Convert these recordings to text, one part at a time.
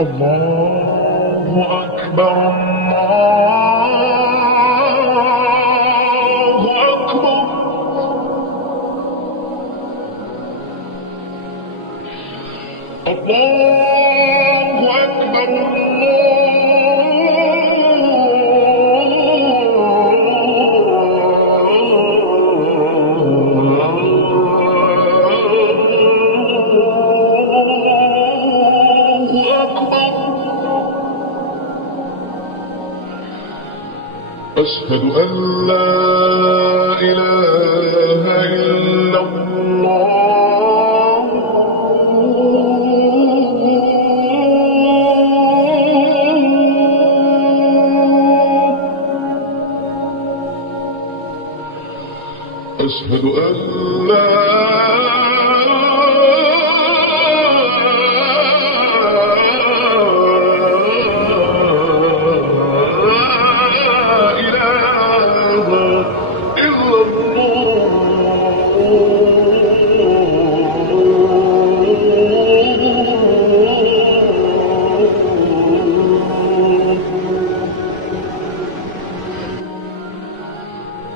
الله أكبر الله أكبر. الله أكبر أشهد أن لا إله إلا الله. أشهد أن لا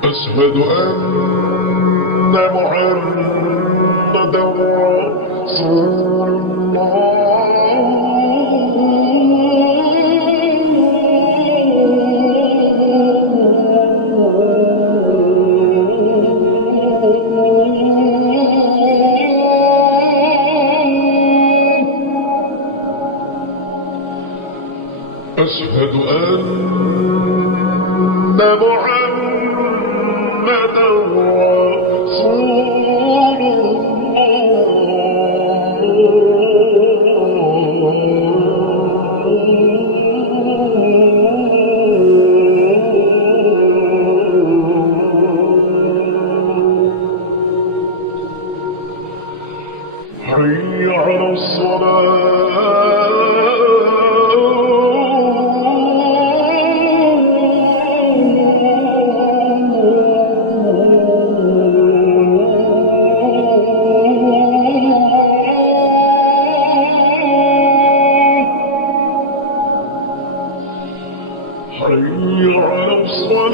أشهد أن محمدًا رسول الله. أشهد أن محمدًا رسول الله. حي على الصلاة. حي على الصلاة.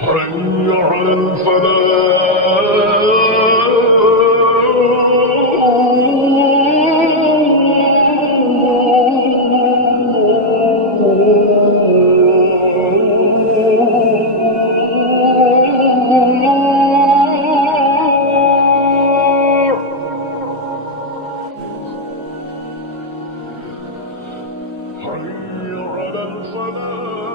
حي على الفلاح. حي على الفلاح.